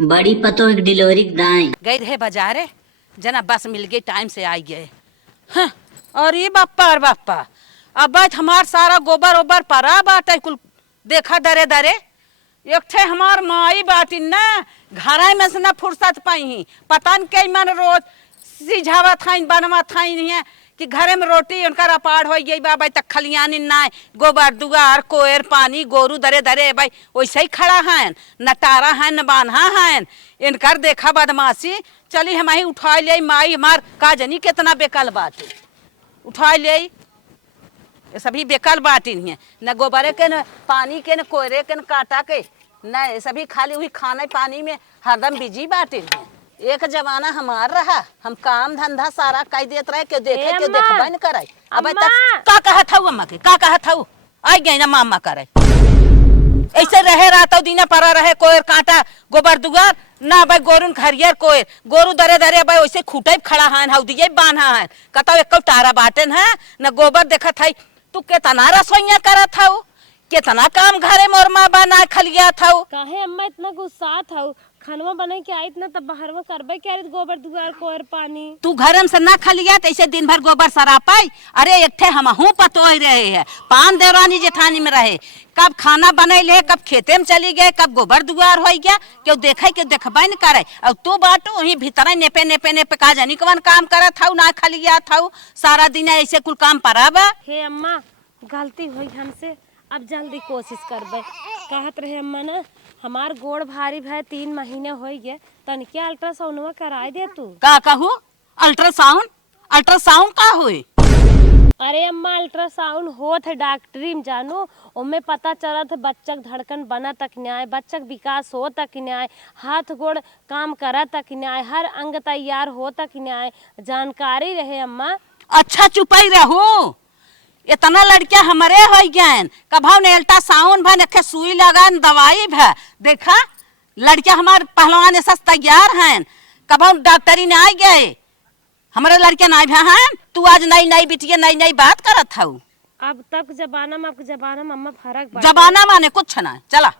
बड़ी पतो एक डिलीवरी दाई गई रहे बाजारे जना बस मिल गई टाइम से आई गए। हाँ, और ये बाप्पा और बाप्पा अब हमार सारा गोबर ओबर परा बाटे कुल देखा दरे दरे एक ठे हमार माई बाटी न घर में से न फुर्सत पाई पता न कई मन रोज सिझावा थाइन बनवा थाइन है कि घरे में रोटी उनका अपाड़ हो गई बा भाई तक खलियानी ना गोबर दुआर कोयर पानी गोरू दरे दरे भाई वैसे ही खड़ा है न टारा है न बान्हा है इनकर देखा बदमाशी चली हम ही उठा ले माई हमार का जनी कितना बेकल बाटे उठा ले ये सभी बेकल बाटी नहीं है न गोबरे के न पानी के न कोयरे के न काटा के न ये सभी खाली हुई खाने पानी में हरदम बिजी बाटी है। एक जमाना हमार रहा हम काम धंधा सारा कह देत रहे के देखे के देखबा न करे अब तक का कहत हऊ अम्मा के का कहत हऊ आई गई ना मामा करे ऐसे रहे रातो दीना परा रहे कोयर कांटा गोबर दुआर ना भाई गोरुन खरियर कोयर गोरु दरे दरे भाई वैसे खूटे खड़ा हन हऊ दिए बांधा हन कतो एक टारा बाटन है न गोबर देखत है तू केतना रसोइया करत हऊ केतना काम घरे मोर मां बना खलिया थाऊ काहे अम्मा इतना गुस्सा थाऊ खनवा बने के आइत ना तब बाहर में करबे के गोबर दुआर कोर पानी तू घरम से ना खलिया ऐसे दिन भर गोबर सरा पाई। अरे एक थे हम हूँ पतो ही रहे है पान देवरानी जेठानी में रहे कब खाना बने ले कब खेते में चली गए कब गोबर दुआर हो गया क्यों देखे के देखबा न करे अब तू बाटू वही भीतर नेपे नेपे नेपे का जानी कवन काम करत थाऊ ना खलिया थाऊ सारा दिन ऐसे कुल काम पराबा। हे अम्मा गलती हुई हमसे अब जल्दी कोशिश करबे कहत रहे अम्मा ना हमार गोड़ भारी भाई 3 महीने हो गए तनिके अल्ट्रासाउंड कराई दे तू का कहू अल्ट्रासाउंड अल्ट्रासाउंड का हुई। अरे अम्मा अल्ट्रासाउंड होत है डॉक्टरी में जानो उनमें पता चलत बच्चा धड़कन बना तक न्याय बच्चा विकास हो तक न्याय हाथ गोड़ काम करा तक न्याय हर अंग तैयार हो तक न्याय जानकारी रहे अम्मा। अच्छा चुपाई रहो इतना लड़कियां हमारे हो गए कभाव ने अल्ट्रासाउंड भा नखे सुई लगा दवाई भा देखा लड़कियां हमारे पहलवान ऐसा तैयार हैं कभाव डॉक्टरी ने आ गए हमारे लड़कियां ना भा हैं तू आज नई नई बिटिया नई नई बात करत हऊ अब तक जमाना में आपके जमाना में अम्मा फर्क जमाना माने कुछ ना चला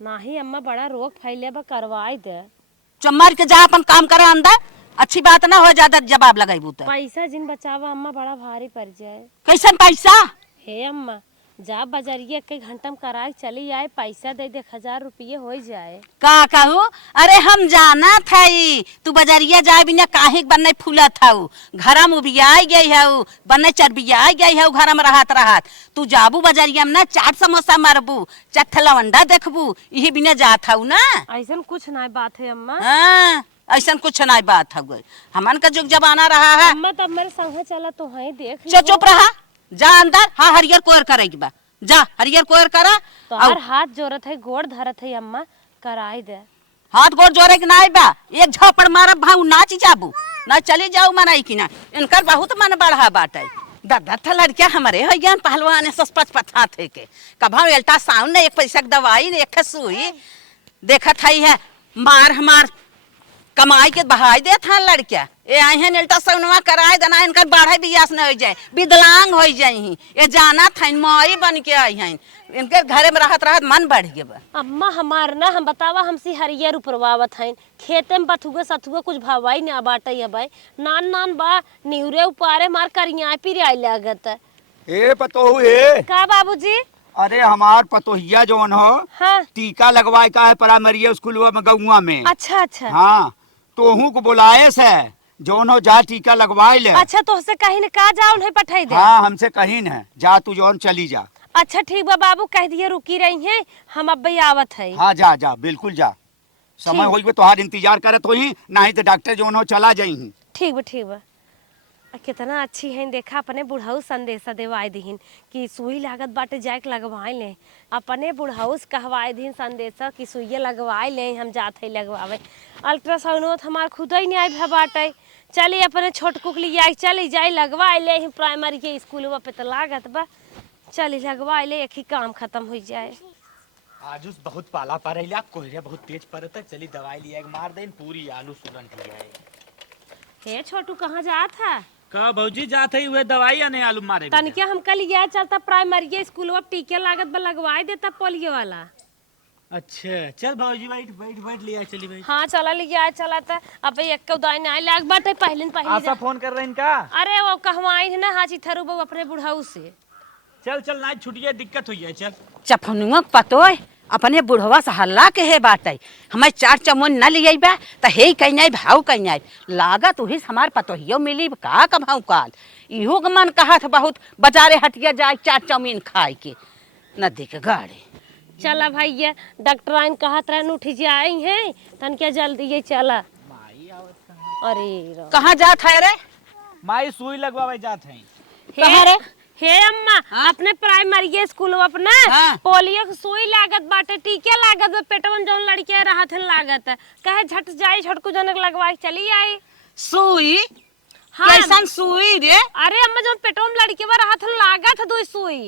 नहीं अम्मा बड़ा रोग फैले बा करवाई दे चमर के जा अपन काम करे अंदर अच्छी बात ना हो ज्यादा जवाब लगाई पैसा जिन बचावा अम्मा बड़ा भारी पड़ जाए। कैसन पैसा हे अम्मा जा बाजारिया के घंटा में कराए चली आए पैसा दे दे 1000 रुपये हो जाए का कहू। अरे हम जाना थई तू बाजारिया जाए बिना काहे बनने फूला थाऊ घर में उबिया गई हऊ बनने चरबिया गई हऊ घर में रहत रहत तू जाबू बाजारिया में ना चाट समोसा मारबू चट लवंडा देखबू यही बिना जात हऊ ना ऐसा कुछ ना बात है अम्मा। हाँ ऐसा कुछ ना बात है हमन का जुग जमाना रहा है अम्मा तब मेरे संग चला तो है देख चुप रहा जा अंदर। हाँ हरियर कोयर करेगी बा जा हरियर कोयर करा तो हर हाथ जोरत है गोड़ धरत है अम्मा कराई दे हाथ गोड़ जोरे के नाई बा एक झपड़ मारब भाऊ नाच जाबू ना चली जाऊ मनाई की ना इनकर बहुत मन बढ़ा बाटे दादा था लड़किया हमारे हो गया पहलवान सच पथा थे के कभाव अल्ट्रासाउंड ने एक पैसा दवाई ने एक सुई देखत है मार हमार कमाई के बहाई दे था लड़किया ए आई हैं अल्ट्रासाउंडवा कराए देना इनकर बाढ़े बियास न हो जाए विकलांग हो जाई ये जाना था माई बन के आई हैं इनके घरे में रहत रहत मन बढ़ गए। अम्मा हमार ना हम बतावा हमसे हरियर उपरवावत हैं खेते में बथुआ सथुआ कुछ भावाई ना बाटे है भाई नान नान बा निहुरे उपारे मार करिया पिरे आई लागत ए पतोहू ए का बाबूजी। अरे हमार पतोहिया जोन हो हाँ टीका लगवाए का है प्राइमरी स्कूल में गौवा में। अच्छा अच्छा हाँ तोहू को बुलाए से जोन हो जा टीका लगवाए ले। अच्छा तो से कहीं ने का जाऊन है पठाई दे। हाँ हमसे कहीं न जा तू जोन चली जा। अच्छा ठीक बा बाबू कह दिए रुकी रही हैं हम अब भी आवत है। हाँ जा जा बिल्कुल जा समय होई बे तोहार इंतजार करत होई नहीं तो डॉक्टर जोन हो चला जाई। ठीक बा कितना अच्छी है देखा अपने बुढ़ाऊ संदेशा देवाई दीन कि सुई लागत बाटे जाए के लगवाए ले अपने बुढ़ाऊ कहवाए दीन संदेशा कि सुई लगवाए ले हम जाते लगवावे अल्ट्रासाउंड हमार खुद ही नहीं आई बाटे चली अपने छोट कुकली आई चली जाए लगवाए ले प्राइमरी के स्कूल पे तो लागत बा चली लगवाए ले एक ही काम खत्म हो जाए। आज उस बहुत पाला पर रही कोहरे बहुत तेज परत चली दवाई लिया मार देन पूरी आलू सुरन लिया। हे छोटू कहाँ जा था का भौजी जाते हुए दवाई आने आलू मारे तनिके हम कल यह चलता प्राइमरी स्कूल टीके लागत बा लगवाए देता पोलियो वाला। अच्छा चल भाजी बैठ बैठ बैठ लिया चली भाई हाँ चला लिया आए चला था अब एक के उदाई नहीं लाग बाटे पहले पहले आशा फोन कर रहे इनका अरे वो कहवाई है ना हाजी थरू बहू अपने बुढ़ाऊ से चल चल ना छुट्टियां दिक्कत हुई है चल चफनुआ पतो है अपने बुढ़वा से हल्ला के है बाटे हमें 4 चमन न लिये बा त हे कहीं भाव कहीं लागत उही हमार पतोहियो मिली का कभाऊ काल इहो के मन कहा था बहुत बाजारे हटिया जाए 4 चौमीन खाए के नदी के गाड़ी। चला भैया डॉक्टर आइन कहत रहन उठ जाए हैं तन क्या जल्दी ये चला अरे कहाँ जात है रे माई सुई लगवावे जात है कहाँ रे हे अम्मा अपने प्राइमरी स्कूल अपना हाँ। पोलियो की सुई लागत बाटे टीके लागत बा पेटवन जौन लड़के रहत है लागत कहे झट जाई झटकू जनक लगवा के चली आई सुई हाँ। कैसन सुई रे अरे अम्मा जौन पेटवन लड़के बा रहत है लागत है दो सुई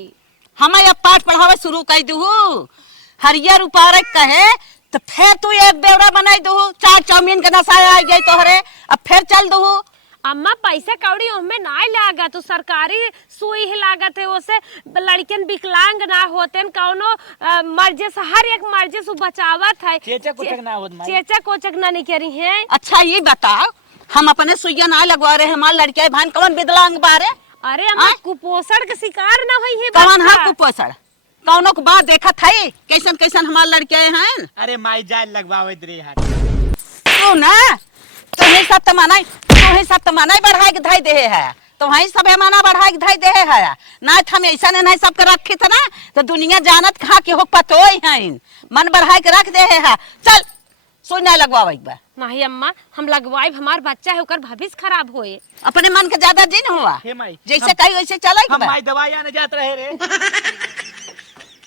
हमें अब पाठ पढ़ावे शुरू कर दूँ हरियर उपारे कहे तो फिर तू एक बेवड़ा बनाई दू 4 चौमीन के नशा आ गई तोहरे अब फिर चल दू अम्मा पैसा कौड़ी हमें ना लागत तो सरकारी सुई ही लागत है उसे लड़कियन विकलांग ना होते कौनो मर्जे से हर एक मर्जे से बचावत है चेचा कोचक ना होत माई चेचा कोचक ना नहीं करी है। अच्छा ये बताओ हम अपने सुइया ना लगवा रहे हमारे लड़के भान कौन विकलांग बारे अरे अम्मा कुपोषण के शिकार ना हुई है कौन बच्चा। है कुपोषण कौनो के बात देखा था कैसन कैसन हमारे लड़के हैं अरे माई जाए लगवावे दे हाथ तू ना तुम्हें सब तमाना बढ़ाई के धाई दे है तुम्हारी सब माना बढ़ाई के धाई दे है ना हम ऐसा नहीं सब के रखे थे ना तो दुनिया जानत कहाँ के हो पतो है मन बढ़ाई के रख दे है चल सुई ना लगवावे एक बार नहीं अम्मा हम लगवाई हमार बच्चा है ओकर भविष्य खराब होए अपने मन के ज्यादा दिन हुआ हे माई जैसे कही वैसे चला हम माई दवाई आने जात रहे रे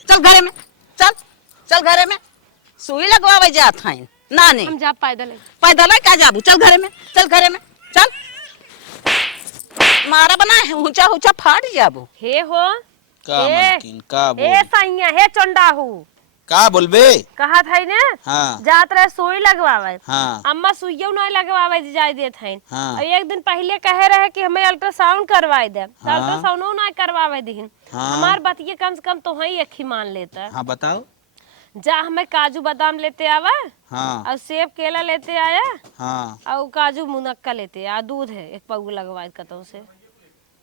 चल घरे में चल घरे में सुई लगवावे जात हैं ना नहीं हम जा पैदल पैदल क्या जाबू चल घरे में चल मारा बना है ऊंचा ऊंचा फाट जाबू हे हो का ए, मलकिन का ए बोल सैया हे चंडाहू का बोलबे कहा था ने हाँ जात रहे सुई लगवावे हाँ अम्मा सुइयो नहीं लगवावे जाय देत हैं हाँ। और एक दिन पहले कहे रहे कि हमें अल्ट्रासाउंड करवाए दे तो हाँ। अल्ट्रासाउंड नहीं करवावे दीन हाँ। हमार बतिये कम से कम तो ही एक ही मान लेता हाँ बताओ जा हमें काजू बादाम लेते आवा हाँ और सेब केला लेते आया हाँ और काजू मुनक्का लेते आ दूध है एक पगू लगवाए कतौ से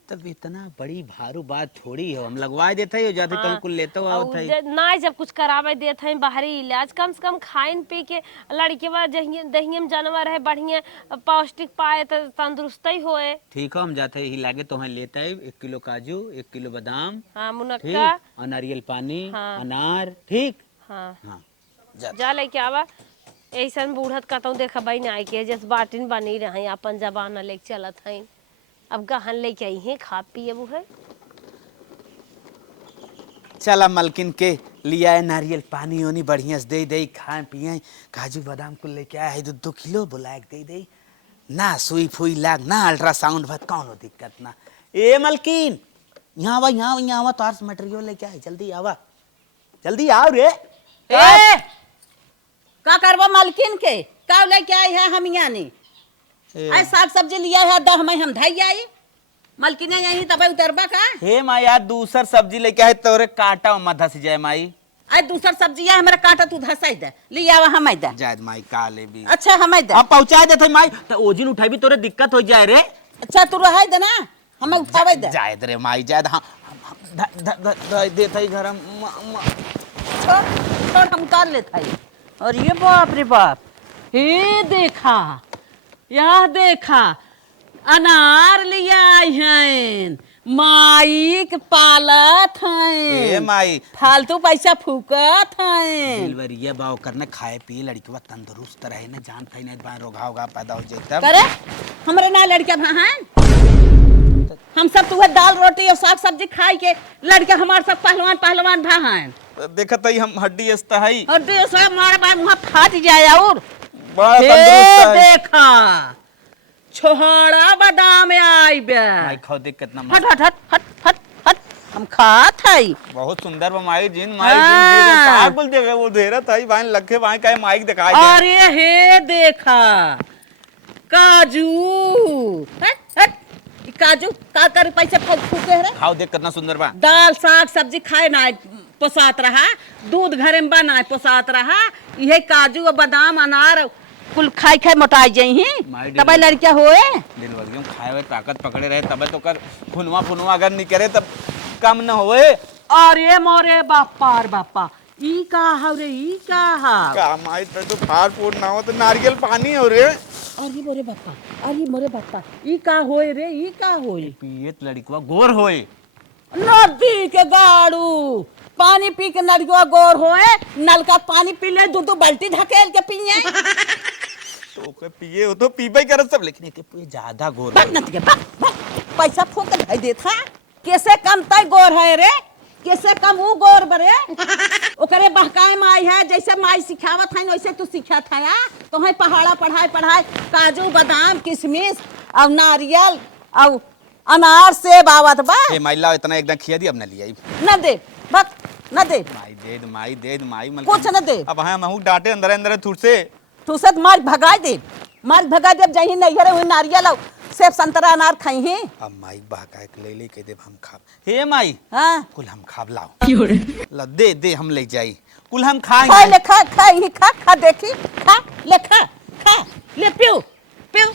तब इतना बड़ी भारू बात थोड़ी है हम लगवा देते हो जाते कहीं कुल लेते हो और थे ना जब कुछ करावे देते हैं बाहरी इलाज कम से कम खाइन पी के लड़के बा दहियम जानवर है बढ़िया पौष्टिक पाए तो तंदुरुस्त ही होए ठीक है हम जाते ही लागे तो हम लेते हैं 1 किलो काजू 1 किलो बादाम हाँ ठीक मुनक्का और नारियल पानी हाँ। अनार ठीक हाँ हाँ जा लेके आवा ऐसा बूढ़त कहता देखा भाई ना के जस बाटिन बनी रहे अपन जबाना लेके चलत है अब गहन लेके आई है खा पिए वो है चला मलकिन के लिया है नारियल पानी ओनी बढ़िया से दे दे खाए पिए काजू बादाम को लेके आया है 2 किलो बुलाए दे दे ना सुई फुई लाग ना अल्ट्रासाउंड भत कौनो दिक्कत ना ए मलकिन यहाँ आवा तो आर्स मटेरियल लेके आए जल्दी आओ रे ए का करबो मालकिन के का लेके आई है हम यहाँ नहीं आई साग सब्जी लिया है दह में हम धाई आई मालकिन यही तब उतरबा का हे माँ यार दूसर सब्जी लेके आए तोरे कांटा में धस जाए माई आई दूसर सब्जी है हमारा कांटा तू धसाई दे लिया हम दे जायद माई का ले भी अच्छा हम दे अब पहुंचा देते माई तो ओजिन उठाई भी तोरे दिक्कत हो जाए रे अच्छा तू रह दे ना हमें उठावे दे जायद रे माई जायद हाँ देते घर छोड़ हम उतार लेते हैं और ये बाप रे बाप ये देखा यह देखा अनार लिया आई हैं माइक पालत ए हैं माई फालतू पैसा फूकत हैं दिलवरिया बाव करने खाए पिए लड़की तंदुरुस्त रहे ना जान खाई नहीं बाहर रोगा होगा पैदा हो जाए करे हमरे ना लड़के भान हम सब तो दाल रोटी और साग सब्जी खाई के लड़के हमारे सब पहलवान भान देखत है हम हड्डी अस्ता है और दूसरा हमारे बार मुँह फाट जाए और बड़ा हे तंदुरुस्त है देखा छोड़ा बादाम आई बे माई खाओ देख कितना हट हट हट हट हट हट हम खात हई बहुत सुंदर बा माई जिन का बोल देवे वो धेरा थाई भाई लखे भाई का माइक दिखाई दे अरे हे देखा काजू हट हट ई काजू का कर पैसे फूके रे खाओ देख कितना सुंदर बा दाल साग सब्जी खाए ना पोसात रहा, दूध घरे में बनाए पोसात रहा, ये काजू और बादाम अनार कुल खाई खाई मोटाई जाई तब लड़किया होए। डिलीवरियों खाए हुए ताकत पकड़े रहे तब तो कर फुनवा फुनवा अगर नहीं करे तब कम न होए। अरे मोरे बापा रे बापा, ई का हा रे, ई का हा? का माई पे तो फाड़ फूट ना हो तो नारियल पानी हो रे। अरे मोरे बापा, अरे मोरे बापा, ई का होए रे, ई का होए? पियत लड़कवा गोर होए। नदी के गाड़ू पानी पी के लड़किया गोर होए, नल का पानी पी ले, दो बाल्टी ढकेल के पिए। तो के पिए हो तो पीबे कर सब, लेकिन के पिए ज्यादा गोर बक नत के बक पैसा फूक के देता, कैसे कम तय गोर है रे, कैसे कम वो गोर बरे। ओकरे बहकाए माई है, जैसे माई सिखावत है वैसे तू सिखा था या तो है पहाड़ा पढ़ाई काजू बादाम किशमिश और नारियल और अनार सेब आवत बा। ए माइला इतना एकदम खिया दी, अब न लिया न दे बक न दे, माई दे माई कुछ न दे। अब हाँ महू डांटे अंदर अंदर थुर से तुसत मार भगा दे जब जही नहीं हरे हुई नारियल और सेब संतरा अनार खाई है। अब माई बहकाए के ले के दे हम खाब। हे माई हाँ कुल हम खाब लाओ ला दे हम ले जाई कुल हम खा खाएंगे। ले खा देखी खा ले पियो पियो।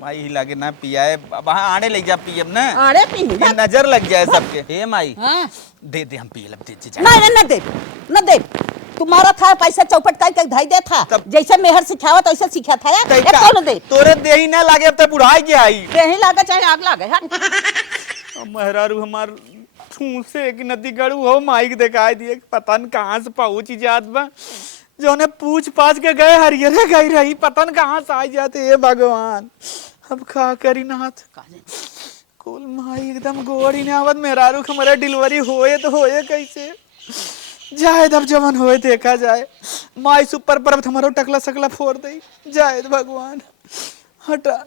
माई ही लागे ना पिया है, अब हाँ आने ले जा पिए ना, अरे पी ये नजर लग जाए सबके। हे माई हाँ दे हम पिए लब दे न दे तुम्हारा था पैसा चौपट का धाई दे था, जैसे मेहर सिखावत वैसे सीखा था यार। एक तो न दे तोरे दे ही ना लागे, अब तक बुढ़ाई के आई देही लागे चाहे आग लागे यार। महरारू हमार से कि नदी गड़ू हो माई के दिखाई दिए, पता न कहाँ से पहुंची जात बा, जो ने पूछ पाछ के गए हरियरे गई रही, पता न कहाँ से आई जाते। हे भगवान अब खा करी नाथ कुल माई एकदम गोड़ी ने आवत मेहरारू हमारे डिलीवरी होए तो होए कैसे जाए, अब जवन होए देखा जाए। माई सुपर पर हमारो टकला सकला फोड़ दे जाए भगवान हटा।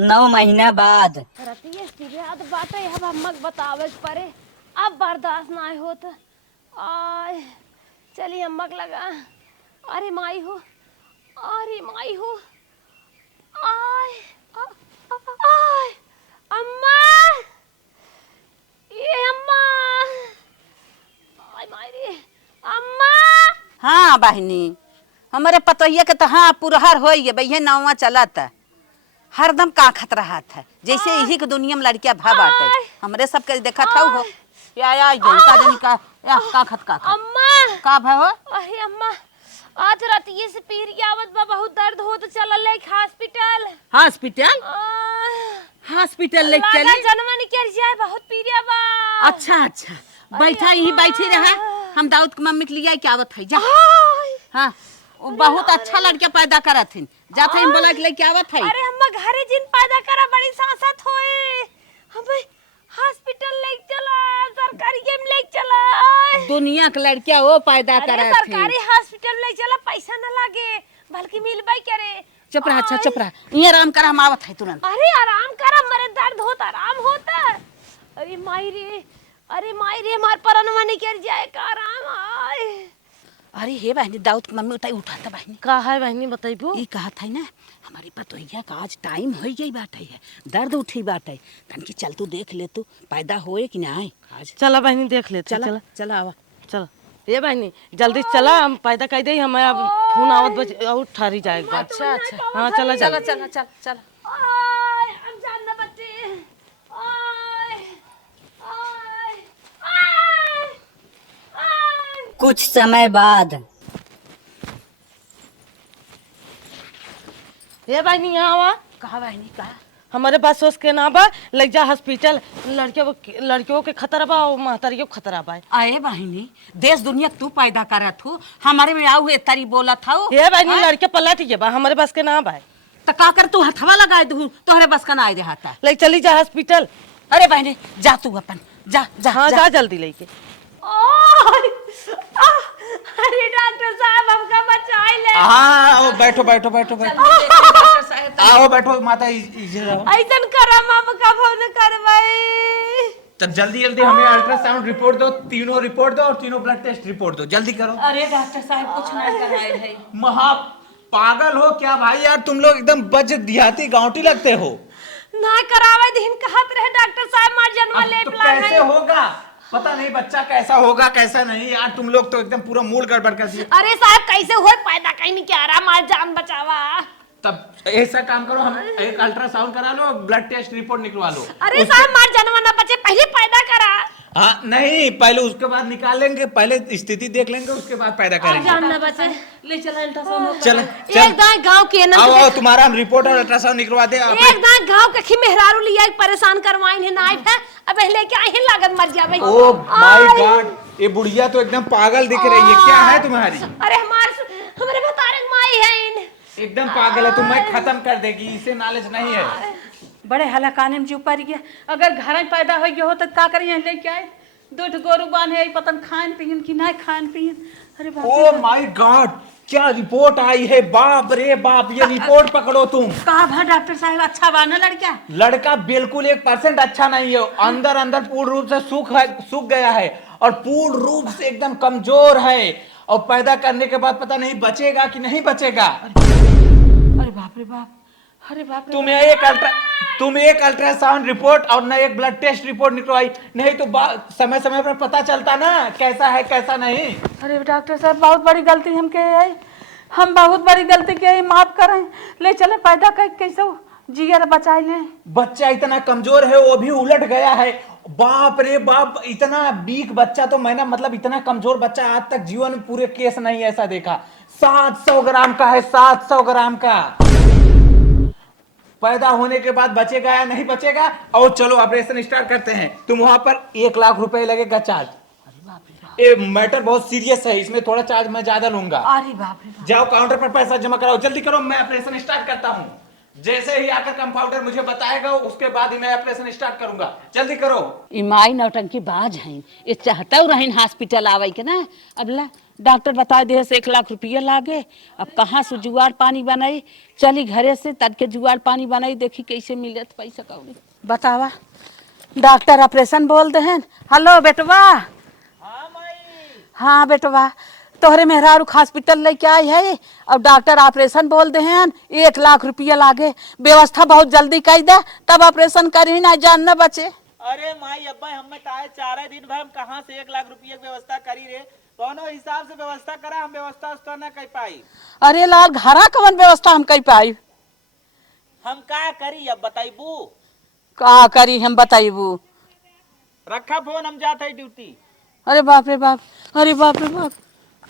9 महीना बाद रतिया याद बाटे अब अम्मक बतावे परे, अब बर्दाश्त ना होत। आय चली अम्मक लगा। अरे माई हो आय आय अम्मा, ये अम्मा, आय मायरी अम्मा। हाँ बहनी हमारे पतोहिया के तो हाँ पुरहर हो भैया नौवा चला था, हरदम काखत रहा था जैसे यही के दुनिया में लड़कियां भा बाटे। हमरे सबके देखा था हो या काखत अम्मा का भा हो। अरे अम्मा आज रात ये से पीर आवत बा, बहुत दर्द हो तो चल ले हॉस्पिटल। हॉस्पिटल ले चली जनवा निकल जाए, बहुत पीरिया बा। अच्छा बैठा यही बैठी रहा, हम दाऊद की मम्मी के लिए क्या आवत है जा। हाँ वो बहुत अच्छा लड़का पैदा करत हन, जाते हम बोला के लेके आवत है। अरे अम्मा घरे जिन पैदा करा बड़ी सांसत होए, हम हॉस्पिटल ले चला, सरकारी गेम ले चला। दुनिया के लड़कियां वो पैदा अरे करत सरकारी हॉस्पिटल ले चला, पैसा न लागे बल्कि मिलबई करे। चुप रहा ये आराम कर, हम आवत है तुरंत। अरे आराम कर, मरे दर्द होता आराम होता। अरे माई रे मार परनवा निकल जाए का आराम आए। अरे हे बहनी दाऊद की मम्मी उठाई उठाता बहनी। का है बहनी बताइबो? ई कहा था ना हमारी पतोहिया का आज टाइम हो गई बाटे है, दर्द उठी बाटे तनकी चल तू देख ले तू पैदा होए कि ना आए आज। चला बहनी देख ले, चला आवा चल ये बहनी जल्दी चला, हम पैदा कर दे, हमें अब फोन आवत बच और ठहरी जाएगा। अच्छा हाँ चला चल हम जानना बच्चे। कुछ समय बाद ये बहनी यहाँ आवा। कहा बहनी कहा हमारे पास सोच के ना बा, ले जा हॉस्पिटल, लड़कियों के खतरा बा और महतरियों के खतरा बा। आए बहनी देश दुनिया तू पैदा करत हो, हमारे में आऊ तरी बोला था। ये बहनी लड़के पलट ही बा, हमारे पास के ना बा। तो का कर तू हथवा लगाए दू, तोहरे बस का ना आए देहाता। ले चली जा हॉस्पिटल। अरे बहनी जा तू अपन जा हाँ जा जल्दी लेके। अरे डॉक्टर साहब हमका बचाई ले। हाँ बैठो आओ बैठो माता ऐसन करम हमका फोन करवाई। तो जल्दी हमें अल्ट्रासाउंड रिपोर्ट दो, तीनों रिपोर्ट दो और तीनों ब्लड टेस्ट रिपोर्ट दो, जल्दी करो। अरे डॉक्टर साहब कुछ ना कराए है। महा पागल हो क्या भाई यार, तुम लोग एकदम बज देहाती गांवटी लगते हो। ना करावे दिन कहत रहे डॉक्टर साहब मार जन्म ले तो प्लान कैसे है। होगा? पता नहीं बच्चा कैसा होगा कैसा नहीं यार, तुम लोग तो एकदम पूरा मूड गड़बड़ कर दिए। अरे साहब कैसे हुए पैदा कहीं नहीं क्या रहा, हमारी जान बचावा। तब ऐसा काम करो, हम एक अल्ट्रासाउंड करा लो, ब्लड टेस्ट रिपोर्ट निकलवा लो। अरे साहब हमार जनवा ना बचे, पहले पैदा करा। हाँ नहीं, पहले उसके बाद निकाल लेंगे, पहले स्थिति देख लेंगे, उसके बाद पैदा करेंगे। जान ना बचे, ले चल अल्ट्रासाउंड। चल एक दाई गांव के ना, आओ तुम्हारा हम रिपोर्ट और अल्ट्रासाउंड निकलवा दे। एक दाई गांव के खी मेहरारू लिया परेशान करवाइन है नाइट है, अब लेके आए हैं लागत मर जावे। ओ माय गॉड, ये बुढ़िया तो एकदम पागल दिख रही है, क्या है तुम्हारी? अरे हमारे बतारक माई है, एकदम पागल है, तुम्हें खत्म कर देगी, इसे नॉलेज नहीं है। बड़े हलाकाने में जो ऊपर गया, अगर घर में पैदा हो गया हो तो का करिए लेके आए, दो गोरू बांधे पतन खान पियन कि ना खान पियन। अरे बाप ओ माय गॉड, क्या रिपोर्ट आई है, बाप रे बाप, ये रिपोर्ट पकड़ो तुम। कहा भा डॉक्टर साहब अच्छा बा ना लड़का? लड़का बिल्कुल 1% अच्छा नहीं है, अंदर अंदर पूर्ण रूप से सूख गया है और पूर्ण रूप से एकदम कमजोर है, और पैदा करने के बाद पता नहीं बचेगा कि नहीं बचेगा। अरे बाप रे बाप, अरे बाप रे। तुम एक अल्ट्रासाउंड रिपोर्ट और न एक ब्लड टेस्ट रिपोर्ट निकलवाई, नहीं तो समय समय पर पता चलता ना कैसा है कैसा नहीं। अरे डॉक्टर साहब बहुत बड़ी गलती हम के है, हम बहुत बड़ी गलती के है, माफ करें, ले चले पैदा कर कैसे जिगर बचा ले। बच्चा इतना कमजोर है, वो भी उलट गया है, बाप रे बाप, इतना वीक बच्चा तो मैंने मतलब इतना कमजोर बच्चा आज तक जीवन में पूरे केस नहीं ऐसा देखा। 700 ग्राम का है, 700 ग्राम का। पैदा होने के बाद बचेगा या नहीं बचेगा, और चलो ऑपरेशन स्टार्ट करते हैं। तुम वहां पर 1 लाख रुपए लगेगा चार्ज। ये मैटर बहुत सीरियस है, इसमें थोड़ा चार्ज मैं ज्यादा लूंगा। अरे बाप रे। जाओ काउंटर पर पैसा जमा कराओ, जल्दी करो, मैं ऑपरेशन स्टार्ट करता हूँ। जैसे ही आकर कंपाउंडर मुझे बताएगा उसके बाद ही मैं ऑपरेशन स्टार्ट करूंगा, जल्दी करो। इमाई नौटंकी बाज हैं, ये चाहता रहीन हॉस्पिटल आवे के ना, अब ला डॉक्टर बता दे से 1 लाख रुपया लागे, अब कहाँ से जुगाड़ पानी बनाई, चली घरे से तद के जुगाड़ पानी बनाई, देखी कैसे मिलत पैसा कौड़ी। बतावा डॉक्टर ऑपरेशन बोल दे हैं। हेलो बेटवा। हाँ बेटवा, तोहरे मेहरारू हॉस्पिटल लेके आई है, अब डॉक्टर ऑपरेशन बोल दे हैं, 1 लाख रुपया लागे, व्यवस्था बहुत जल्दी कर दे तब ऑपरेशन करी ना, जान न बचे। अरे माई अब्बा हम ताए 4 दिन भर हम कहाँ से 1 लाख रुपये की व्यवस्था करी रे, कौनो हिसाब से व्यवस्था करा, हम व्यवस्था उसका न कर पाई। अरे लाल घरा कवन व्यवस्था हम कर पाई, हम का करी अब बताइबू? का करी हम बताइबू? रखा फोन, हम जाते हैं ड्यूटी। अरे बाप रे बाप, अरे बाप रे बाप,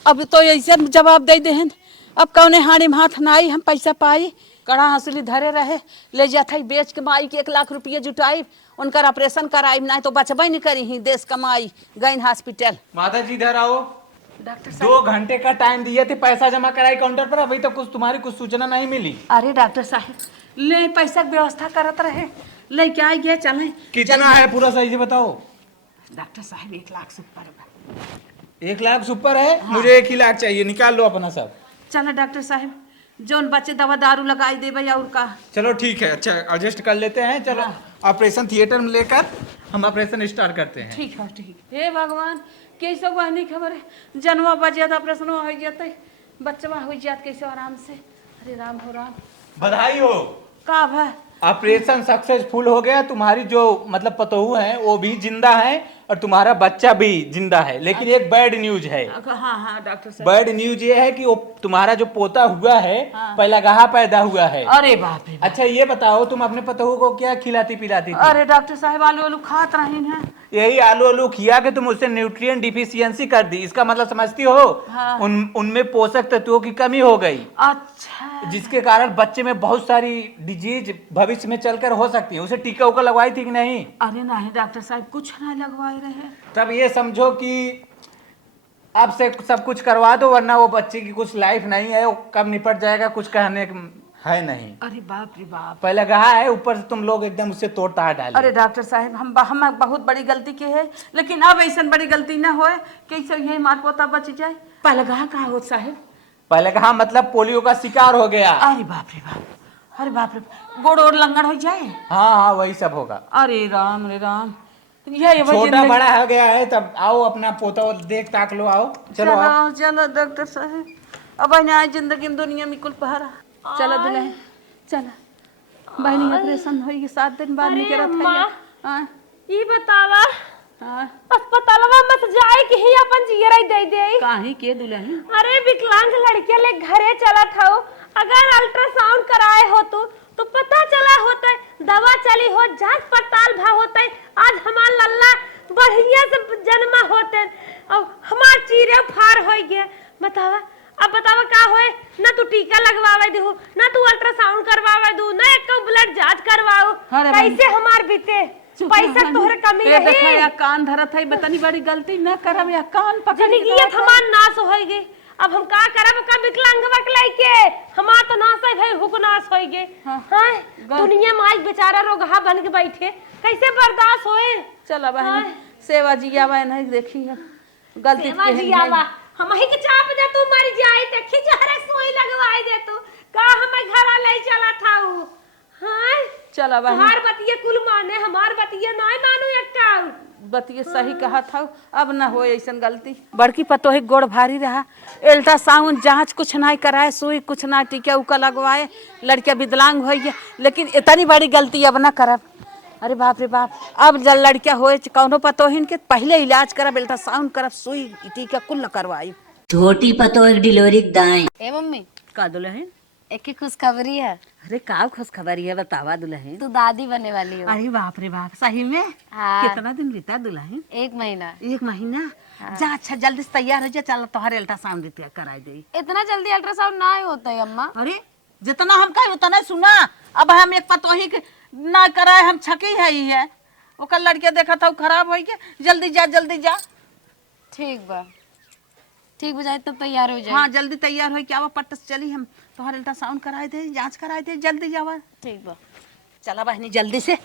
अब तो ऐसे जवाब दे देहन, अब कौने हाड़ी में हाथ ना आई, हम पैसा पाई, कड़ा हंसुली धरे रहे, ले जाते ही बेच के माई के 1 लाख रुपये जुटाई, उनका ऑपरेशन कराई, ना तो बचबे नहीं करी ही, देश कमाई गई हॉस्पिटल। माता जी इधर आओ। डॉक्टर 2 घंटे का टाइम दिए थे, पैसा जमा कराई काउंटर पर, अभी तो तुम्हारी कुछ सूचना नहीं मिली। अरे डॉक्टर साहब ले पैसा की व्यवस्था करत रहे, ले क्या आई गए, चले। कितना है पूरा सही से बताओ। डॉक्टर साहब 1 लाख से ऊपर बा। 1 लाख से ऊपर है? हाँ। मुझे 1 ही लाख चाहिए, निकाल लो अपना सब। चलो डॉक्टर साहब, जोन बच्चे दवा दारू लगाई दे भाई, और का। चलो ठीक है, अच्छा एडजस्ट कर लेते हैं, चलो ऑपरेशन थिएटर में लेकर हम ऑपरेशन स्टार्ट करते हैं। ठीक है ठीक। हे भगवान, कैसे हुआ नहीं खबर है, जनवा बजे ऑपरेशन हो जाते, बच्चा हो जात कैसे आराम से। अरे राम हो राम, बधाई हो। का भा ऑपरेशन सक्सेसफुल हो गया, तुम्हारी जो मतलब पतोहू है वो भी जिंदा है और तुम्हारा बच्चा भी जिंदा है, लेकिन एक बैड न्यूज है। हाँ हाँ डॉक्टर साहब। बैड न्यूज ये है कि वो तुम्हारा जो पोता हुआ है पहला गहा पैदा हुआ है। अरे बाप रे। अच्छा ये बताओ, तुम अपने पतोहू को क्या खिलाती पिलाती थी? अरे डॉक्टर साहब आलू आलू खात रही हैं। यही आलू आलू खिया के तुम उससे न्यूट्रिएंट डिफिशियंसी कर दी, इसका मतलब समझती हो? हाँ। उनमें पोषक तत्वों की कमी हो गई, अच्छा, जिसके कारण बच्चे में बहुत सारी डिजीज भविष्य में चलकर हो सकती है। उसे टीका उका लगवाई थी कि नहीं? अरे नहीं डॉक्टर साहब, कुछ नहीं लगवाए रहे। तब ये समझो कि अब से सब कुछ करवा दो, वरना वो बच्चे की कुछ लाइफ नहीं है, वो कब निपट जाएगा कुछ कहने है नहीं। अरे बाप रे बाप, पहले कहा है, ऊपर से तुम लोग एकदम उससे तोड़ ताड़ डाले। अरे डॉक्टर साहब हम बहुत बड़ी गलती की है, लेकिन अब ऐसा बड़ी गलती ना होए, कैसे ये मार पोता बच जाए। पहले कहा हो साहब? पहले कहा मतलब पोलियो का शिकार हो गया। अरे बाप रे बाप, अरे बाप रे, गोड़ और लंगड़ हो जाए। हाँ हाँ वही सब होगा। अरे राम रे राम, ये छोटा बड़ा हो गया है, तब आओ अपना पोता देख ताक लो, आओ चलो आओ। चलो डॉक्टर साहब, अब आए जिंदगी में दुनिया में कुल पहरा। चलो दुल्हन चलो, बहनी ऑपरेशन होगी 7 दिन बाद में करत है। ये बतावा हाँ अस्पतालवा मत जाए कि ही अपन जियरा दे दे। काहे के दुल्हन? अरे विकलांग लड़के ले घरे चलत हो, अगर अल्ट्रासाउंड कराए हो तो पता चला होता, दवा चली हो, जांच पड़ताल भा होता। आज हमार लल्ला बढ़िया से जन्मा होते और हमार चीरे फार हो गए। बतावा अब बतावा का होए, ना तू टीका लगवावे दू, ना तू अल्ट्रासाउंड करवावे दू, ना एक ब्लड जांच करवाओ। कैसे हमार बीते? पैसा तोहरे कमी देखा रही। या कान धरत है, बतानी बड़ी गलती न करब या कान पकड़ जिंदगी हमार नाश हो गई। अब हम का करब? का विकलांगवा के लाइके हमार तो नाश है भाई, हुक नाश हो गए। हां दुनिया में आज बेचारा रोगहा बन के बैठे, कैसे बर्दाश्त होए? चल बहन सेवा जिया बहन है, देखी है गलती सेवा जियावा हम ही के चाप दे, तू मर जाए ते खिचहरे सोई लगवाए दे तू का हमें घर ले चला था। हां चल बहन हमार बतिये कुल माने, हमार बतिये नहीं मानू एकटा। बतिये सही कहा था, अब ना हो ऐसा गलती। बड़की पतोही गोड़ भारी रहा, अल्ट्रासाउंड जांच कुछ नहीं कराए, सुई कुछ ना टीका उका लगवाए, लड़किया विकलांग हो गया। लेकिन इतनी बड़ी गलती अब ना करब। अरे बाप रे बाप, अब जब लड़किया होए कौनो पतोहिन के पहले इलाज करब, अल्ट्रासाउंड करब, सुई टीका कुल न करवाई। छोटी पतो एक डिलीवरी दाएं। ए मम्मी का दुल्हन? एक की खुशखबरी है, अरे का खुशखबरी है, बतावा दुल्हन। तू दादी बनने वाली हो। अरे बाप रे बाप, सही में? हाँ। कितना दिन बीता दुल्हन? 1 महीना। 1 महीना? जा अच्छा जल्दी से तैयार हो जा, चल तुम्हारे अल्ट्रासाउंड कराई दे। इतना जल्दी अल्ट्रासाउंड ना ही होता है अम्मा। अरे जितना हम कहे उतना सुना, अब हम एक पतोही के ना कराए, हम छकी है ही है। ओकर लड़के देखा था खराब हो गया, जल्दी जा जल्दी जा। ठीक बा, ठीक बजाए तब तैयार हो जाए। हाँ जल्दी तैयार हो क्या पट्ट से चली, हम तुम्हारे अल्ट्रासाउंड कराए थे, जांच कराए थे, जल्दी जावा। ठीक बा। चला बहनी जल्दी से,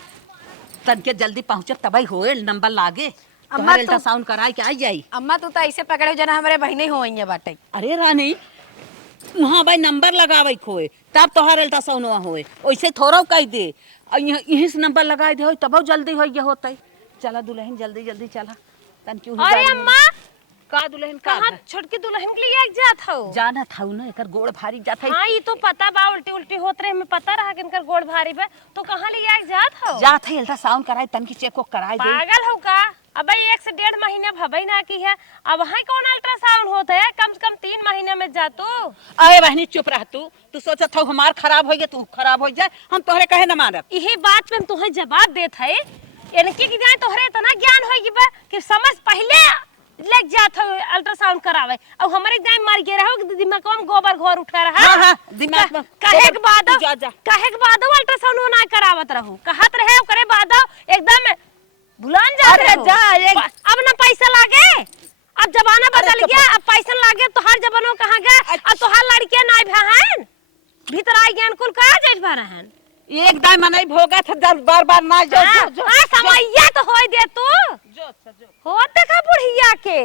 तन के जल्दी पहुँचे तब होए नंबर लागे, अम्मा तो- अल्ट्रासाउंड कराए के आई जाई। अम्मा तू तो ऐसे पकड़े हो जना हमारे बहने हो ही बाटे। अरे रानी वहाँ भाई नंबर लगावे खोए तब तोहार अल्ट्रासाउंड वहाँ होए, वैसे थोड़ा कह दे यहीं से नंबर लगा दे तब जल्दी हो ये होते। चला दुल्हन जल्दी जल्दी चला तन क्यों। अरे अम्मा का दुल्हन का कहां छोटकी दुल्हन के लिए एक जात हो? जाना था ना, एकर गोड़ भारी जात है। हां ये तो पता बा, उल्टी उल्टी होत रहे, हमें पता रहा कि इनकर गोड़ भारी बा। तो कहां ले एक जात हो? जात है अल्ट्रासाउंड कराए, तन की चेक को कराए दे। पागल हो का? अब 1 से 1.5 महीने भबई ना की है, अब हां कौन अल्ट्रासाउंड होता है? कम से कम 3 महीने में जा तू। अरे बहनी चुप रह तू सोचत हो हमार खराब हो गया, तू खराब हो जाए, हम तोहरे कहे न मानब। यही बात पे तुम्हें जवाब देत है, इनके की जाए तोहरे इतना ज्ञान होगी बा कि समझ पहले लग जात हो अल्ट्रासाउंड करावे, अब हमारे जाए मर गए रहो दिमाग में गोबर घोर उठा रहा। हाँ, हाँ, दिमाग में कहे के बाद जा, जा। कहे के बाद अल्ट्रासाउंड ना करावत रहू, कहत रहे करे बाद एकदम भुलान जा अरे रहे जा, अब ना पैसा लागे, अब जमाना अरे बदल चुप गया, अब पैसा लागे तो हर जमानो कहाँ गए, अब तो हर लड़के ना बहन भीतर आई ज्ञान कुल कहा जाए बहन। एक दाई मनाई भोगा था, बार बार ना जो समैया तो होई दे तू हो देखा बुढ़िया के,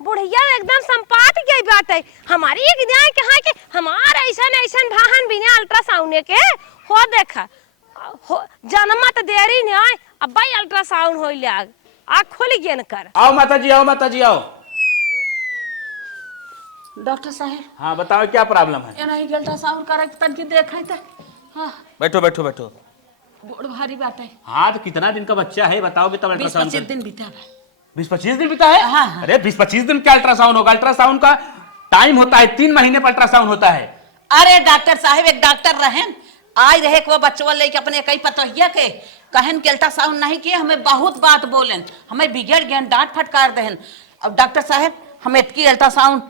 बुढ़िया एकदम संपात गई बाटे हमारी एक न्याय के हाँ के हमार ऐसन ऐसन भाहन बिना अल्ट्रासाउंड के हो देखा हो जन्मत देरी न्याय अब भाई अल्ट्रासाउंड हो ले आग खोल गेन कर। आओ माता जी, आओ माता जी, आओ। डॉक्टर साहब हाँ बताओ क्या प्रॉब्लम है? ये नहीं अल्ट्रासाउंड करे तन के देखा था। हाँ बैठो बैठो बैठो। गोड़ भारी बाटे। हाँ तो कितना दिन का बच्चा है बताओगे तब अल्ट्रासाउंड। 20-25 दिन बीता है। 20-25 दिन बीता है? हाँ, हाँ। अरे 20-25 दिन क्या अल्ट्रासाउंड होगा? अल्ट्रासाउंड का टाइम होता है, 3 महीने पर अल्ट्रासाउंड होता है। अरे डॉक्टर साहब एक डॉक्टर रहन आए रहे वो बच्चों लेके अपने कई पतोहिया के कहन के अल्ट्रासाउंड नहीं किए, हमें बहुत बात बोलन, हमें बिगड़ गए, डांट फटकार दहन। अब डॉक्टर साहब हम इतकी अल्ट्रासाउंड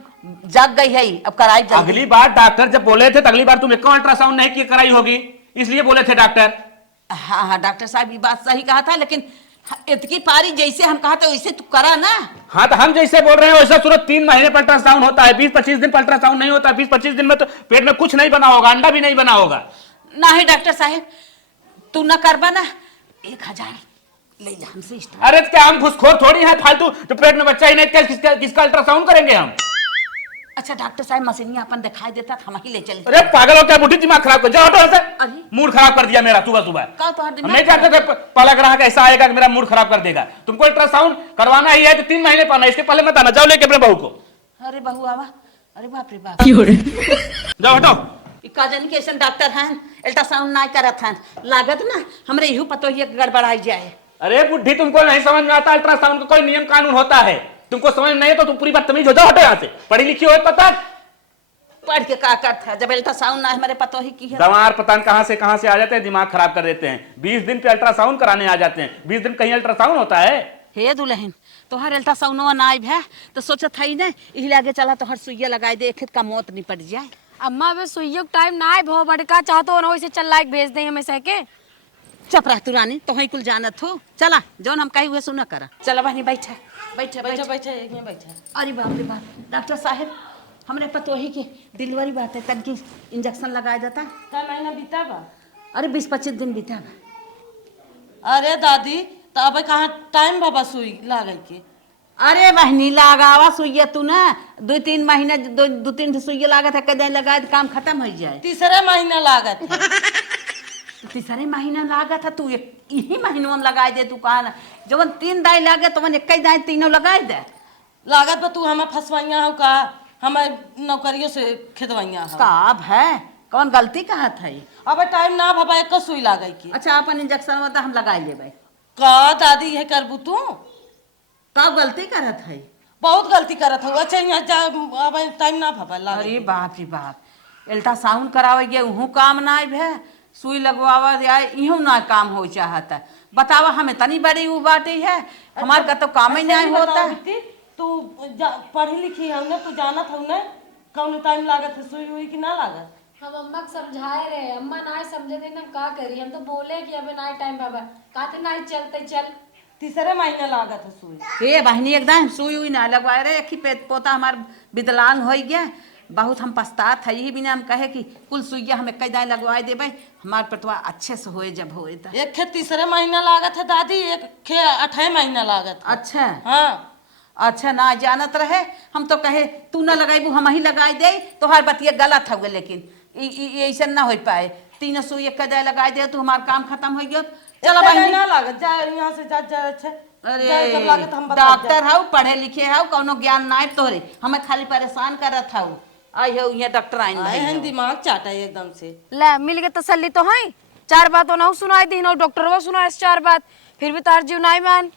जाग गई है, अब कराई जल्दी। अगली बार डॉक्टर जब बोले थे अगली बार तुम एक अल्ट्रासाउंड नहीं की कराई होगी, इसलिए बोले थे डॉक्टर। हाँ हाँ डॉक्टर साहब ये बात सही कहा था, लेकिन इतकी पारी जैसे हम कहा था वैसे तू करा ना। हाँ तो हम जैसे बोल रहे हैं वैसा सूरत 3 महीने पर अल्ट्रासाउंड होता है, 20-25 दिन पर अल्ट्रासाउंड नहीं होता। 20-25 दिन में तो पेट में कुछ नहीं बना होगा, अंडा भी नहीं बना होगा। नहीं डॉक्टर साहब तू न करबा ना 1000 ले जा हमसे। अरे क्या हम घुसखोर थोड़ी हैं फालतू, जो पेट में बच्चा ही नहीं किसका अल्ट्रासाउंड करेंगे हम? अच्छा डॉक्टर साहब मशीनिया अपन दिखाई देता हम ही ले चले। अरे पागल हो क्या, बुढ़ी दिमाग खराब कर, जाओ से अरे। मूड खराब कर दिया मेरा सुबह सुबह। का तो हम नहीं जानते थे पहला ग्राहक ऐसा आएगा कि मेरा मूड खराब कर देगा। तुमको अल्ट्रासाउंड करवाना ही है तो 3 महीने पाना, इसके पहले मत आना, जाओ लेके अपने बहू को। अरे बहू आवा, अरे बाप रे बाप जाओ हटाओ। का जानी कैसे डॉक्टर हैं अल्ट्रासाउंड ना करत हैं, लागत ना हमरे यू पतो ही गड़बड़ाई जाए। अरे बुढ़ी, तुमको नहीं समझ में आता अल्ट्रासाउंड का कोई नियम कानून होता है? तुमको समझ में नहीं है तो तुम पूरी बदतमीज हो जाओ, हटो यहाँ से। पढ़ी लिखी हो पता पढ़ के का करता है जब अल्ट्रासाउंड ना हमारे पतो ही की है। दवार पता कहां से आ जाते हैं, दिमाग खराब कर देते हैं। 20 दिन पे अल्ट्रासाउंड कराने आ जाते हैं। 20 दिन कहीं अल्ट्रासाउंड होता है? हे दुल्हन, तोहर अल्ट्रासाउंड नाइब है तो सोचत है ना यही लागे चला तोहर सुइया लगाए दे, एक का मौत निपट जाए। अम्मा अबे सुइयो के टाइम ना है भो बड़का चाहतो हो ना वैसे चल लायक भेज दे हमें सह के। चुप रह तू रानी, तो ही कुल जानत हो। चला जौन हम कही हुए सुना करा। चला बहनी बैठा बैठा बैठा बैठा यहीं बैठा। अरे बाप रे बाप, डॉक्टर साहब हमरे पतो ही की डिलीवरी बात है, तन की इंजेक्शन लगाया जाता है। का महीना बीता बा? अरे 20-25 दिन बीता बा। अरे दादी तो अब कहाँ टाइम बाबा सुई लागे के? अरे बहनी लगावा सुइया तू ना 2-3 महीने 2-3 सुइया लागत है, कदे लगाए तो काम खत्म हो जाए। तीसरे महीना लागत है। तीसरे महीना लागत है, तू यही महीनों में लगाए दे। तू कहा जब 3 दाई लागे तो 1 दाई तीनों लगाए दे। लागत पर तू हमें फंसवाइया हो का, हमें नौकरियों से खेदवाइया हो। काब है कौन गलती कहत है? अब टाइम ना बाबा एक सुई लागे की। अच्छा अपन इंजेक्शन में हम लगाए लेबै का दादी ये करबू तू? का गलती करत है? बहुत गलती करत हो। अच्छा यहाँ जा अब टाइम ना बाबा लागे। अरे बाप रे बाप, अल्ट्रासाउंड करावे गए उहू काम ना है, सुई लगवावा जाए इहू ना काम हो चाहता है। बतावा हमें तनी बड़ी वो बाटी है, हमारे का तो काम ही नहीं होता है। तू पढ़ी लिखी है ना, तू जानत हो ना कौन टाइम लागत है सुई हुई की ना लागत? हम अम्मा को समझाए रहे, अम्मा ना समझे थे ना का करी। हम तो बोले कि अबे ना टाइम बाबा कहते ना चलते चल। तीसरे महीने लागत है सुई। हे बहनी एकदम सुई हुई ना लगवाए रे, एक ही पोता हमार विकलांग हो गया। बहुत हम पछतात है, यही बिना हम कहे कि कुल सुइया हमें कई दाई लगवाए देबै, हमार पेटवा अच्छे से होए जब होए तो। एक खे तीसरे महीना लागत है दादी, एक खे 8 महीना लागत है। अच्छा हाँ अच्छा ना जानत रहे, हम तो कहे तू ना लगाईबू हम ही लगाई दे। तोहार बतिया गलत हो गए, लेकिन ऐसा ना हो पाए। 3 सुई एक दाई लगाई दे तो हमार काम खत्म हो गया। चलो बहनी ना लागत जा यहाँ से जा जा। अच्छा अरे जब लागत हम डॉक्टर हाउ पढ़े लिखे हाउ कौनो ज्ञान ना तोहरे, हमें खाली परेशान करत हाउ। आई हो ये डॉक्टर आइन भाई हैं दिमाग चाटा है एकदम से। ले मिल के तसल्ली तो है, 4 बात ना सुनाई दी ना डॉक्टर वो सुनाए 4 बात, फिर भी तार जीव नहीं मान।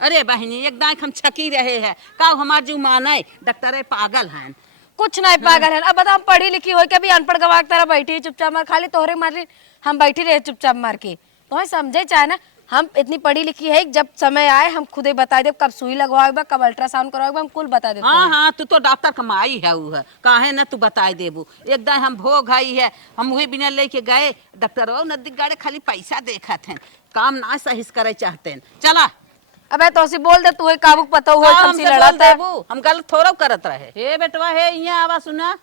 अरे बहनी एकदम हम छकी रहे हैं का हमार जीव माने, डॉक्टर है पागल हैं। कुछ नहीं पागल है। अब बता हम पढ़ी लिखी हो के भी अनपढ़ गवाह तरह बैठी चुपचाप मार, खाली तोहरे मार हम बैठी रहे चुपचाप मार के। तो समझे चाहे ना हम इतनी पढ़ी लिखी है, जब समय आए हम खुद ही बता दे कब सुई लगवाएगा कब अल्ट्रासाउंड करवाएगा, हम कुल बता दे। हाँ हाँ तू तो डॉक्टर कमाई है वो है काहे ना तू बताए देबू। एकदम हम भोग आई है, हम वही बिना लेके गए डॉक्टर नजदीक गाड़े खाली पैसा देखत हैं, काम ना सही करे चाहते हैं। चला अबे तो उसे बोल दे, तू है काबू पता हुआ हमसे लड़ाता है। हम गलत थोड़ा करत रहे। हे बेटवा हे यहाँ आवा सुना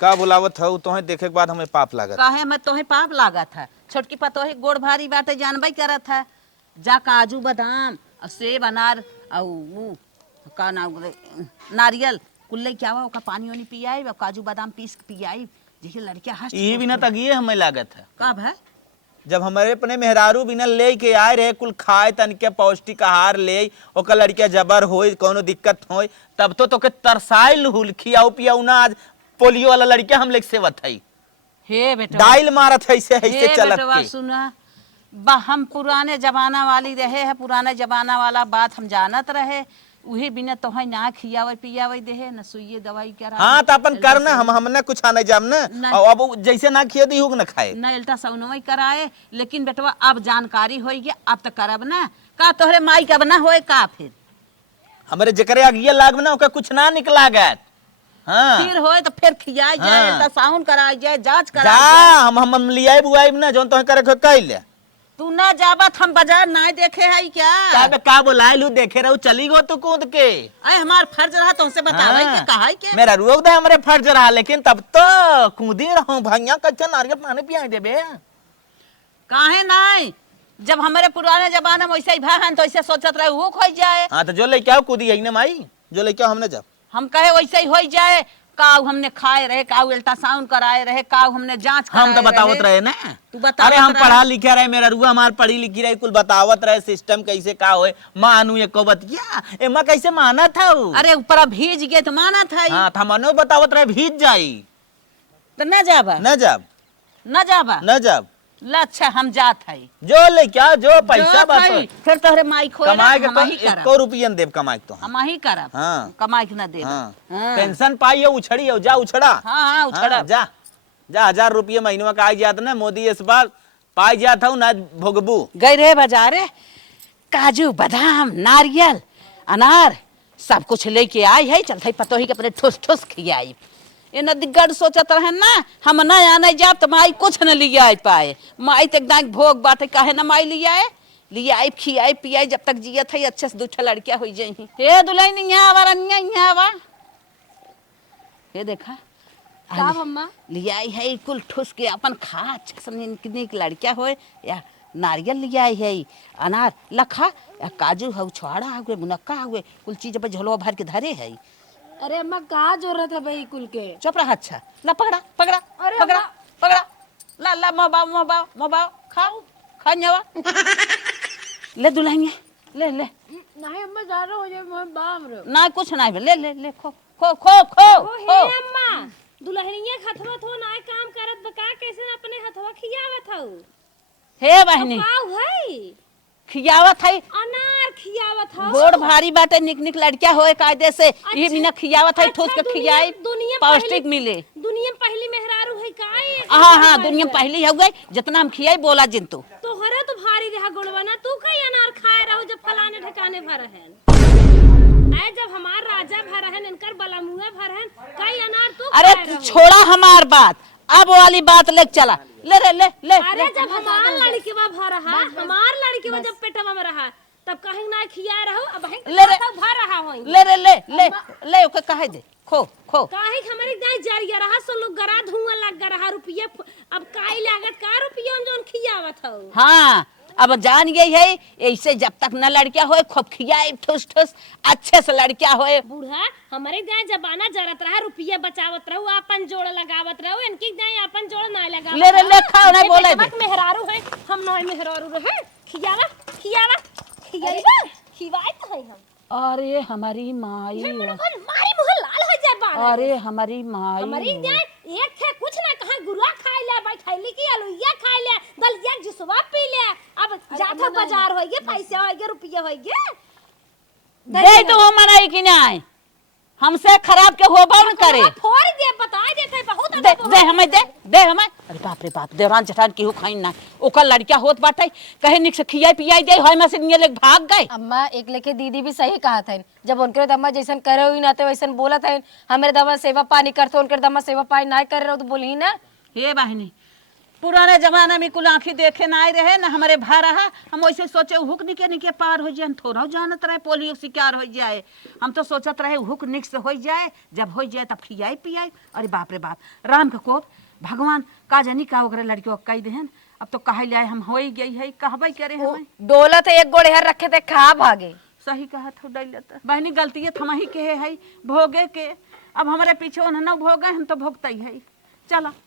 का बुलावत हो तो देखे के बाद हमें पाप लागत। काहे मैं तोहे पाप लागत है, छोटकी पतोही गोड़ भारी बाटे जानबे करत है। जा काजू बादाम और सेब अनार और वो का नारियल कुल्ले क्या हुआ, पानी वानी पियाई और काजू बादाम पीस के पियाई, जैसे लड़कियां हंस ये बिना तगिए हमें लागत है। कब है जब हमारे अपने मेहरारू बिना ले के आए रहे कुल खाए तन के पौष्टिक आहार ले ओकर लड़किया जबर होई कोनो दिक्कत होई तब तो के तरसाइल हुल खियाऊ पियाऊ ना। आज पोलियो वाला लड़किया हम लेके सेवत है, हे बेटा डाइल मारत है ऐसे चलत के। सुना हम पुराने जमाना वाली रहे है, पुराने जमाना वाला बात हम जानत रहे, उही बिना तो है ना खियावे पियावे देहे न सुइए दवाई करा। हाँ तो अपन करना हमने कुछ आने जाम ना, और अब जैसे ना खिया दी होग ना खाए न अल्ट्रासाउंड कराए। लेकिन बेटवा अब जानकारी हो गया, अब तो करब ना का तोहरे माई कब ना होए का फिर हमारे जकरे अगिया लाग ना ओके कुछ ना निकला गया। हाँ फिर होए तो फिर खियाई जाए, हाँ। अल्ट्रासाउंड कराई जाए, जांच जा कराई जाए। हम लियाई बुआई ना जोन तो करे कह ले। तू ना जाबत हम बाजार ना देखे है क्या? का बोलाए लू देखे रहू चली गो तू कूद के। अरे हमार फर्ज रहा तुमसे बतावे हाँ। के कहा है के मेरा रोक दे हमारे फर्ज रहा, लेकिन तब तो कूदी रहूं भैया कच्चा नारियल पानी पिया देबे। काहे नहीं, जब हमारे पुराने जमाने में वैसे ही भान तो ऐसे सोचत रहे वो खोई जाए। हाँ तो जो लेके आओ कूदी यही ना माई, जो लेके आओ हमने जब हम कहे वैसे ही हो जाए। काऊ हमने खाए रहे, काऊ अल्ट्रासाउंड कराए रहे, काऊ हमने जांच कराए हम तो बतावत रहे ना। तू बतावत अरे हम रहे। पढ़ा लिखा रहे, मेरा रुआ हमार पढ़ी लिखी रही कुल बतावत रहे सिस्टम कैसे का होए। मानू ये को बतिया एमा कैसे माना था उ? अरे ऊपर भीज गए तो माना था हाँ था मनो बतावत रहे भीज जाई तो न जाबा न जब न जाबा न जब अच्छा हम जात है जो ले क्या जो पैसा बात है। फिर तोहरे माई खोए कमाए के हम तो ही करब एको रुपयन देव कमाए के तो हम। हम ही करब हाँ। कमाई के ना दे हाँ। हाँ पेंशन पाई हो उछड़ी हो जा उछड़ा। हाँ उछड़ा हाँ, जा जा 1000 रुपये महीने का आई जात ना मोदी इस बार पाई जाता हूँ ना भोगबू। गए रे बाजारे काजू बादाम नारियल अनार सब कुछ लेके आई है चलते पतो ही के अपने ठुस ठुस खियाई ये न दिग्गड़ सोचत रहे ना हम न आने जाब तो माई कुछ न लिये आए पाए माई तो एकदम भोग बाटे काहे न माई लिए आई खियाई पियाई जब तक जियत है अच्छे से दूठा लड़कियां हो जाई हे दुल्हन यहाँ आवा रनिया यहाँ आवा ये देखा का मम्मा ले आई है कुल ठुस के अपन खा अच्छा से निक लड़कियां होए या नारियल ले आई है अनार लखा या काजू हउ छुआड़ा हुए मुनक्का हुए कुल चीज पे झोलवा भर के धरे है अरे अम्मा कहाँ जरूरत है भाई कुल के। चुप रहा अच्छा ला पकड़ा पकड़ा अरे पकड़ा अम्मा। पकड़ा ला ला मोबाओ खाओ खा जावा ले दुल्हनिया ले ले नहीं अम्मा जा रहा हो जाए मैं बाम रो। ना कुछ ना ले ले ले खो खो खो खो हे अम्मा दुल्हनिया हथवा थो ना काम करत बका कैसे अपने हथवा खियावत हऊ हे बहनी पाऊ है खियावत है अनार खियावत हऊ गोड़ भारी बाटे निक निक लड़कियां होए कायदे से ये बिना खियावत है ठोस के खियाई पौष्टिक मिले दुनिया में पहली मेहरारू है काए हाँ पहली पहली हो गई जितना हम खियाई बोला जिंतु तोहरे तो भारी रहा गोड़वा ना तू कई अनार खाए रहो जब फलाने ठिकाने भर है आए जब हमार राजा भर है इनकर बलामुआ भर है कई अनार तू अरे खाए रहो। छोड़ा हमार बात अब वाली बात ले चला ले रे ले ले अरे जब हमार लड़की भर रहा हमार लड़की जब पेटवा में रहा तब कहीं ना खिया रहो अब ले रे भर रहा हो ले रे ले ले ले ओके कहे दे खो खो काहे हमारे दाई जारिया रहा सो लोग गरा धुआं लग रहा रुपये अब काई लागत का रुपया जोन खियावत हो हाँ अब जान गई है ऐसे जब तक न लड़कियां होए खूब खियाई ठुस ठुस अच्छे से लड़कियां होए बूढ़ा हमारे दाई जबाना जरत रहा रुपया बचावत रहो अपन जोड़ लगावत रहो इनकी दाई अपन जोड़ ना लगावत ले रे ले खाओ नहीं बोले दे मेहरारू है हम नहीं मेहरारू रहे खियावा खियावा खियावा खिवाए तो है हम अरे हमारी माई मारी मुंह लाल हो जाए बाल अरे हमारी माई हमारी दाई एक थे कुछ ना कहा गुरुआ खाई ले भाई खैली की अलुइया खाई ले दलिया जिसवा पी ले अब जाथा बाजार होइगे पैसे होइगे रुपया होइगे दे तो हमारा की नहीं हमसे खराब के होबा न करे फोड़ दे बता देते बहुत दे दे हमें दे हमें अरे बाप रे बाप देवरान जठान केहू खाइन ना ओकर लड़किया होत बाटे कहे निक से खियाई पियाई दे होय में से निये लेके भाग गए अम्मा एक लेके दीदी भी सही कहा था जब उनके दम्मा जैसन करे हुई ना तो वैसन बोला था हमारे दवा सेवा पानी करते उनके दम्मा सेवा पानी ना कर रहे तो बोली ना हे बहनी पुराने जमाने में कुल आंखी देखे ना आए रहे ना हमारे भा रहा हम वैसे सोचे हुक निके निके पार हो जाए थोड़ा जानत रहे पोलियो शिकार हो जाए हम तो सोचत रहे हुक निक से हो जाए जब हो जाए तब खियाई पियाई अरे बाप रे बाप राम का कोप भगवान का जानी का ओकरे लड़कियों कई देहन अब तो कहे ले हम हो गई है कहबे करे हमें डोला तो एक गोड़े हर रखे थे खा भागे सही कहा था डैलत बहनी गलती थम ही के है भोगे के अब हमारे पीछे उन्हें न भोगे हम तो भोगते ही है चला